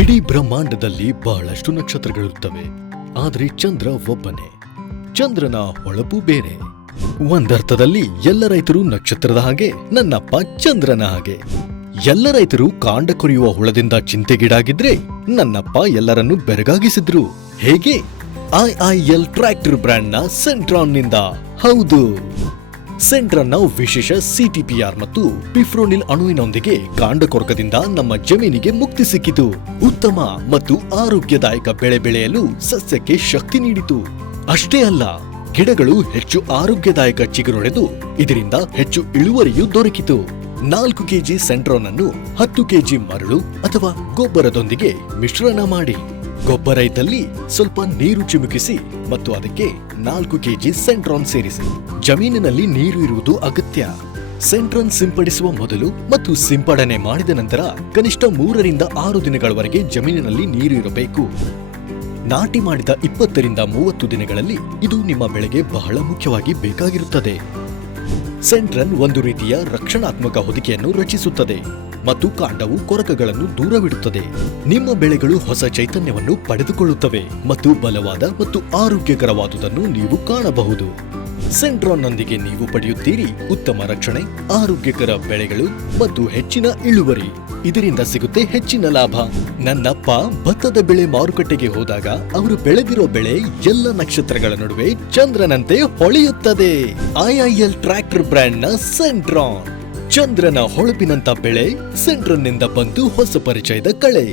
ಇಡೀ ಬ್ರಹ್ಮಾಂಡದಲ್ಲಿ ಬಹಳಷ್ಟು ನಕ್ಷತ್ರಗಳಿರುತ್ತವೆ. ಆದರೆ ಚಂದ್ರ ಒಬ್ಬನೇ. ಚಂದ್ರನ ಹೊಳಪು ಬೇರೆ. ಒಂದರ್ಥದಲ್ಲಿ ಎಲ್ಲ ರೈತರು ನಕ್ಷತ್ರದ ಹಾಗೆ, ನನ್ನಪ್ಪ ಚಂದ್ರನ ಹಾಗೆ. ಎಲ್ಲ ರೈತರು ಕಾಂಡ ಕೊರೆಯುವ ಹುಳದಿಂದ ಚಿಂತೆಗೀಡಾಗಿದ್ರೆ ನನ್ನಪ್ಪ ಎಲ್ಲರನ್ನು ಬೆರಗಾಗಿಸಿದ್ರು. ಹೇಗೆ? ಐ ಐ ಎಲ್ ಟ್ರ್ಯಾಕ್ಟರ್ ಬ್ರ್ಯಾಂಡ್ನ ಸೆಂಟ್ರಾನ್ನಿಂದ. ಹೌದು. ಸೆಂಟ್ರನ್ನ ವಿಶೇಷ ಸಿಟಿಪಿಆರ್ ಮತ್ತು ಪಿಫ್ರೋನಿಲ್ ಅಣುವಿನೊಂದಿಗೆ ಕಾಂಡ ಕೊರಕದಿಂದ ನಮ್ಮ ಜಮೀನಿಗೆ ಮುಕ್ತಿ ಸಿಕ್ಕಿತು. ಉತ್ತಮ ಮತ್ತು ಆರೋಗ್ಯದಾಯಕ ಬೆಳೆ ಬೆಳೆಯಲು ಸಸ್ಯಕ್ಕೆ ಶಕ್ತಿ ನೀಡಿತು. ಅಷ್ಟೇ ಅಲ್ಲ, ಗಿಡಗಳು ಹೆಚ್ಚು ಆರೋಗ್ಯದಾಯಕ ಚಿಗುರೊಡೆದು ಇದರಿಂದ ಹೆಚ್ಚು ಇಳುವರಿಯೂ ದೊರಕಿತು. ನಾಲ್ಕು ಕೆಜಿ ಸೆಂಟ್ರೋನ್ ಅನ್ನು ಹತ್ತು ಕೆಜಿ ಮರಳು ಅಥವಾ ಗೊಬ್ಬರದೊಂದಿಗೆ ಮಿಶ್ರಣ ಮಾಡಿ. ಗೊಬ್ಬರ ಇದ್ದಲ್ಲಿ ಸ್ವಲ್ಪ ನೀರು ಚಿಮುಕಿಸಿ ಮತ್ತು ಅದಕ್ಕೆ ನಾಲ್ಕು ಕೆಜಿ ಸೆಂಟ್ರಾನ್ ಸೇರಿಸಿ. ಜಮೀನಿನಲ್ಲಿ ನೀರು ಇರುವುದು ಅಗತ್ಯ. ಸೆಂಟ್ರನ್ ಸಿಂಪಡಿಸುವ ಮೊದಲು ಮತ್ತು ಸಿಂಪಡಣೆ ಮಾಡಿದ ನಂತರ ಕನಿಷ್ಠ ಮೂರರಿಂದ ಆರು ದಿನಗಳವರೆಗೆ ಜಮೀನಿನಲ್ಲಿ ನೀರು ಇರಬೇಕು. ನಾಟಿ ಮಾಡಿದ ಇಪ್ಪತ್ತರಿಂದ ಮೂವತ್ತು ದಿನಗಳಲ್ಲಿ ಇದು ನಿಮ್ಮ ಬೆಳೆಗೆ ಬಹಳ ಮುಖ್ಯವಾಗಿ ಬೇಕಾಗಿರುತ್ತದೆ. ಸೆಂಟ್ರನ್ ಒಂದು ರೀತಿಯ ರಕ್ಷಣಾತ್ಮಕ ಹೊದಿಕೆಯನ್ನು ರಚಿಸುತ್ತದೆ. ಮತ್ತು ಕಾಂಡವು ಕೊರಕಗಳನ್ನು ದೂರವಿಡುತ್ತದೆ. ನಿಮ್ಮ ಬೆಳೆಗಳು ಹೊಸ ಚೈತನ್ಯವನ್ನು ಪಡೆದುಕೊಳ್ಳುತ್ತವೆ ಮತ್ತು ಬಲವಾದ ಮತ್ತು ಆರೋಗ್ಯಕರವಾದುದನ್ನು ನೀವು ಕಾಣಬಹುದು. ಸೆಂಟ್ರಾನ್ನೊಂದಿಗೆ ನೀವು ಪಡೆಯುತ್ತೀರಿ ಉತ್ತಮ ರಕ್ಷಣೆ, ಆರೋಗ್ಯಕರ ಬೆಳೆಗಳು ಮತ್ತು ಹೆಚ್ಚಿನ ಇಳುವರಿ. ಇದರಿಂದ ಸಿಗುತ್ತೆ ಹೆಚ್ಚಿನ ಲಾಭ. ನನ್ನಪ್ಪ ಭತ್ತದ ಬೆಳೆ ಮಾರುಕಟ್ಟೆಗೆ ಹೋದಾಗ ಅವರು ಬೆಳೆದಿರೋ ಬೆಳೆ ಎಲ್ಲ ನಕ್ಷತ್ರಗಳ ನಡುವೆ ಚಂದ್ರನಂತೆ ಹೊಳೆಯುತ್ತದೆ. ಐಐಎಲ್ ಟ್ರ್ಯಾಕ್ಟರ್ ಬ್ರ್ಯಾಂಡ್ನ ಸೆಂಟ್ರಾನ್ ಚಂದ್ರನ ಹೊಳಪಿನಂತ ಬೆಳೆ ಸೆಂಟ್ರನ್ನಿಂದ ಬಂದು ಹೊಸ ಪರಿಚಯದ ಕಳೆ.